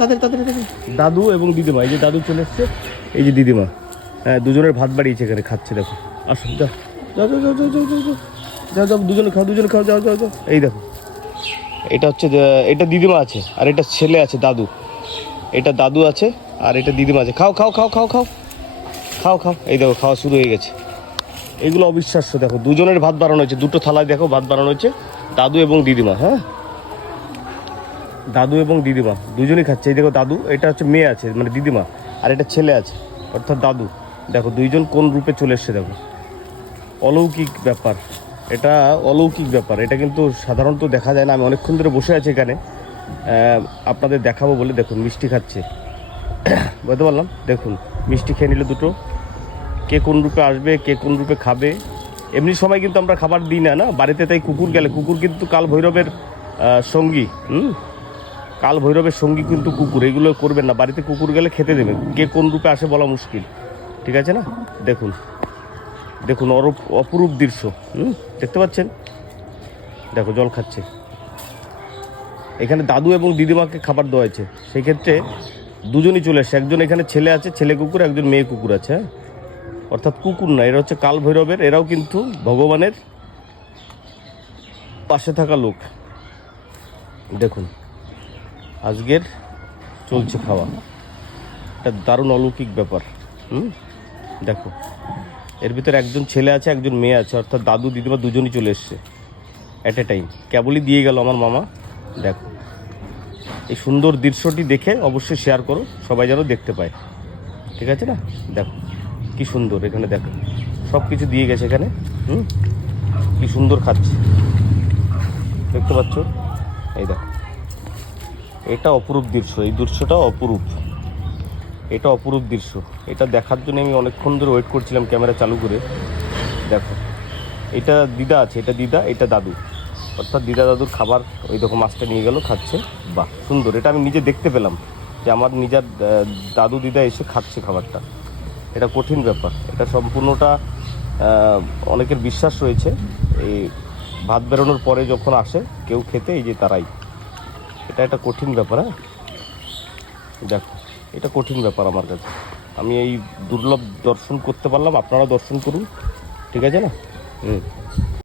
তাদের দাদু এবং দিদিমা, এই যে দাদু চলে এসছে, এই যে দিদিমা, হ্যাঁ দুজনের ভাত বাড়িয়েছে এখানে, খাচ্ছে দেখো। আসুন যাও যাও যাও যাও যাও যাও যাও যাও যাও, দুজনে খাও যাও যাও যাও। এই দেখো, এটা হচ্ছে এটা দিদিমা আছে, আর এটা ছেলে আছে দাদু, এটা দাদু আছে আর এটা দিদিমা আছে। খাও খাও খাও খাও খাও খাও খাও, এই দেখো খাওয়া শুরু হয়ে গেছে। এগুলো অবিশ্বাস্য, দেখো দুজনের ভাত বানানো হয়েছে, দুটো থালায় দেখো ভাত বানানো হয়েছে, দাদু এবং দিদিমা। হ্যাঁ দাদু এবং দিদিমা দুজনেই খাচ্ছে। এই দেখো দাদু, এটা হচ্ছে মেয়ে আছে মানে দিদিমা, আর এটা ছেলে আছে অর্থাৎ দাদু। দেখো দুইজন কোন রূপে চলে এসছে দেখো, অলৌকিক ব্যাপার, এটা অলৌকিক ব্যাপার, এটা কিন্তু সাধারণত দেখা যায় না। আমি অনেকক্ষণ ধরে বসে আছি এখানে আপনাদের দেখাবো বলে। দেখুন মিষ্টি খাচ্ছে, বুঝতে পারলাম, দেখুন মিষ্টি খেয়ে নিল দুটো। কে কোন রূপে আসবে, কে কোন রূপে খাবে, এমনি সময় কিন্তু আমরা খাবার দিই না, না বাড়িতে। তাই কুকুর গেলে, কুকুর কিন্তু কাল ভৈরবের সঙ্গী, কাল ভৈরবের সঙ্গী কিন্তু কুকুর, এগুলো করবেন না বাড়িতে। কুকুর গেলে খেতে দেবেন, কে কোন রূপে আসে বলা মুশকিল, ঠিক আছে না। দেখুন দেখুন অপরূপ দৃশ্য, দেখতে পাচ্ছেন, দেখো জল খাচ্ছে। এখানে দাদু এবং দিদিমাকে খাবার দেওয়া হয়েছে, সেই ক্ষেত্রে দুজনই চলে আসছে। একজন এখানে ছেলে আছে, ছেলে কুকুর, একজন মেয়ে কুকুর আছে। হ্যাঁ অর্থাৎ কুকুর না, এরা হচ্ছে কাল ভৈরবের, এরাও কিন্তু ভগবানের পাশে থাকা লোক। দেখুন আজকের চলছে খাওয়া, এটা দারুণ অলৌকিক ব্যাপার। দেখো এর ভিতরে একজন ছেলে আছে, একজন মেয়ে আছে, অর্থাৎ দাদু দিদিমা দুজনই চলে এসছে অ্যাট এ টাইম। কেবলই দিয়ে গেল আমার মামা। দেখো এই সুন্দর দৃশ্যটি দেখে অবশ্যই শেয়ার করো, সবাই যেন দেখতে পায়, ঠিক আছে না। দেখো কি সুন্দর, এখানে দেখো সব কিছু দিয়ে গেছে এখানে, কি সুন্দর খাচ্ছে, দেখতে পাচ্ছ। এই দেখো এটা অপরূপ দৃশ্য, এই দৃশ্যটা অপরূপ, এটা অপরূপ দৃশ্য। এটা দেখার জন্য আমি অনেকক্ষণ ধরে ওয়েট করছিলাম ক্যামেরা চালু করে। দেখো এটা দিদা আছে, এটা দিদা, এটা দাদু, অর্থাৎ দিদা দাদুর খাবার। ওই দেখো মাছটা নিয়ে গেল, খাচ্ছে, বাহ সুন্দর। এটা আমি নিজে দেখতে পেলাম যে আমার নিজের দাদু দিদা এসে খাচ্ছে খাবারটা। এটা কঠিন ব্যাপার, এটা সম্পূর্ণটা অনেকের বিশ্বাস রয়েছে, এই ভাত বেরোনোর পরে যখন আসে কেউ খেতে, এই যে তারাই, এটা একটা কঠিন ব্যাপার। হ্যাঁ দেখো এটা কঠিন ব্যাপার আমার কাছে, আমি এই দুর্লভ দর্শন করতে পারলাম, আপনারা দর্শন করুন, ঠিক আছে না।